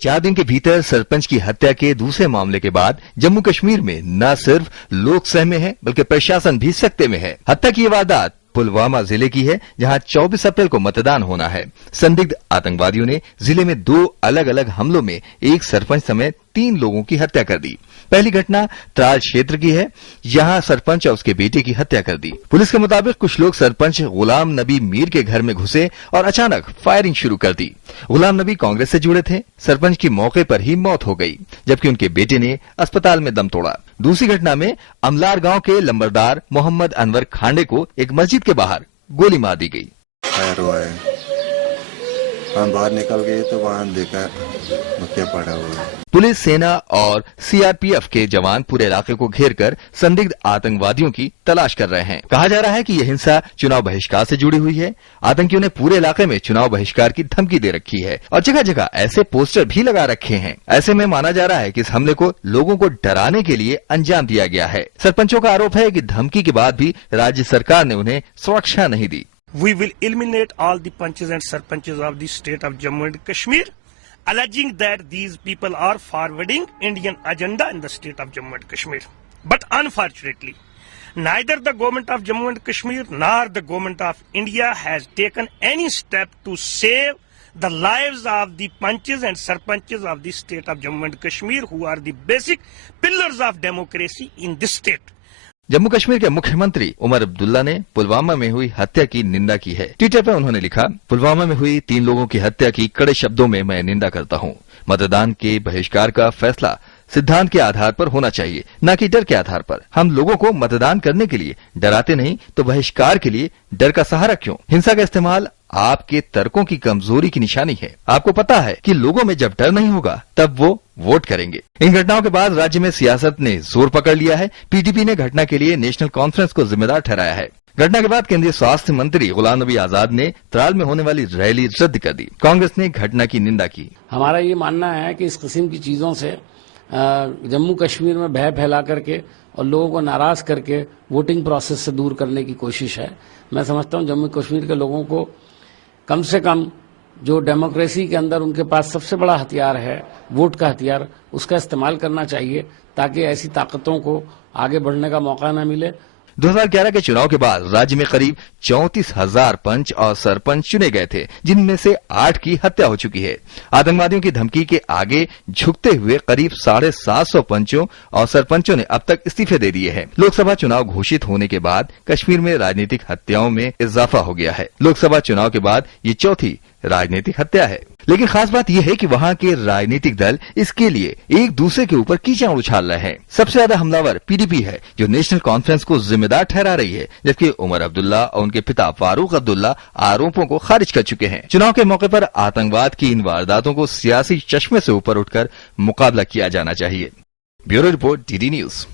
4 दिन के भीतर सरपंच की हत्या के दूसरे मामले के बाद जम्मू कश्मीर में न सिर्फ लोग सहमे हैं बल्कि प्रशासन भी सख्ते में है। हत्या की ये वारदात पुलवामा जिले की है, जहां 24 अप्रैल को मतदान होना है। संदिग्ध आतंकवादियों ने जिले में 2 अलग अलग हमलों में एक सरपंच समेत 3 लोगों की हत्या कर दी। पहली घटना त्राल क्षेत्र की है, यहां सरपंच और उसके बेटे की हत्या कर दी। पुलिस के मुताबिक कुछ लोग सरपंच गुलाम नबी मीर के घर में घुसे और अचानक फायरिंग शुरू कर दी। गुलाम नबी कांग्रेस से जुड़े थे। सरपंच की मौके पर ही मौत हो गई, जबकि उनके बेटे ने अस्पताल में दम तोड़ा। दूसरी घटना में अमलार गांव के लंबरदार मोहम्मद अनवर खांडे को एक मस्जिद के बाहर गोली मार दी गई। हम बाहर निकल गए तो वहां देखा क्या पड़ा हुआ। पुलिस, सेना और सीआरपीएफ के जवान पूरे इलाके को घेर कर संदिग्ध आतंकवादियों की तलाश कर रहे हैं। कहा जा रहा है कि यह हिंसा चुनाव बहिष्कार से जुड़ी हुई है। आतंकियों ने पूरे इलाके में चुनाव बहिष्कार की धमकी दे रखी है और जगह जगह ऐसे पोस्टर भी लगा रखे हैं। ऐसे में माना जा रहा है कि इस हमले को लोगों को डराने के लिए अंजाम दिया गया है। सरपंचों का आरोप है कि धमकी के बाद भी राज्य सरकार ने उन्हें सुरक्षा नहीं दी। We will eliminate all the punches and sarpanches of the state of Jammu and Kashmir, alleging that these people are forwarding Indian agenda in the state of Jammu and Kashmir. But unfortunately, neither the government of Jammu and Kashmir nor the government of India has taken any step to save the lives of the punches and sarpanches of the state of Jammu and Kashmir, who are the basic pillars of democracy in this state. Jammu Kashmir के मुख्यमंत्री उमर अब्दुल्ला ने पुलवामा में हुई हत्या की निंदा की है। ट्विटर पर उन्होंने लिखा, पुलवामा में हुई 3 लोगों की हत्या की कड़े शब्दों में मैं निंदा करता हूं। मतदान के बहिष्कार का फैसला सिद्धांत के आधार पर होना चाहिए, न कि डर के आधार पर। हम लोगों को मतदान करने के लिए डराते नहीं तो बहिष्कार के लिए डर का सहारा क्यों? हिंसा का इस्तेमाल आपके तर्कों की कमजोरी की निशानी है। आपको पता है कि लोगों में जब डर नहीं होगा तब वो वोट करेंगे। इन घटनाओं के बाद राज्य में सियासत ने जोर पकड़ लिया है। पीडीपी ने घटना के लिए नेशनल कॉन्फ्रेंस को जिम्मेदार ठहराया है। घटना के बाद केंद्रीय स्वास्थ्य मंत्री गुलाम नबी आजाद ने त्राल में होने वाली रैली रद्द कर दी। कांग्रेस ने घटना की निंदा की। हमारा ये मानना है कि इस किस्म की चीजों से जम्मू कश्मीर में भय फैला करके और लोगों को नाराज करके वोटिंग प्रोसेस से दूर करने की कोशिश है। मैं समझता हूं जम्मू कश्मीर के लोगों को कम से कम जो डेमोक्रेसी के अंदर उनके पास सबसे बड़ा हथियार है, वोट का हथियार, उसका इस्तेमाल करना चाहिए ताकि ऐसी ताकतों को आगे बढ़ने का मौका न मिले। 2011 के चुनाव के बाद राज्य में करीब 34,000 पंच और सरपंच चुने गए थे, जिनमें से 8 की हत्या हो चुकी है। आतंकवादियों की धमकी के आगे झुकते हुए करीब 750 पंचों और सरपंचों ने अब तक इस्तीफे दे दिए हैं। लोकसभा चुनाव घोषित होने के बाद कश्मीर में राजनीतिक हत्याओं में इजाफा हो गया है। लोकसभा चुनाव के बाद ये चौथी राजनीतिक हत्या है। लेकिन खास बात यह है कि वहां के राजनीतिक दल इसके लिए एक दूसरे के ऊपर कीचड़ उछाल रहे हैं। सबसे ज्यादा हमलावर पीडीपी है, जो नेशनल कॉन्फ्रेंस को जिम्मेदार ठहरा रही है, जबकि उमर अब्दुल्ला और उनके पिता फारूक अब्दुल्ला आरोपों को खारिज कर चुके हैं। चुनाव के मौके पर आतंकवाद की इन वारदातों को सियासी चश्मे से ऊपर उठकर मुकाबला किया जाना चाहिए। Bureau report, DD news.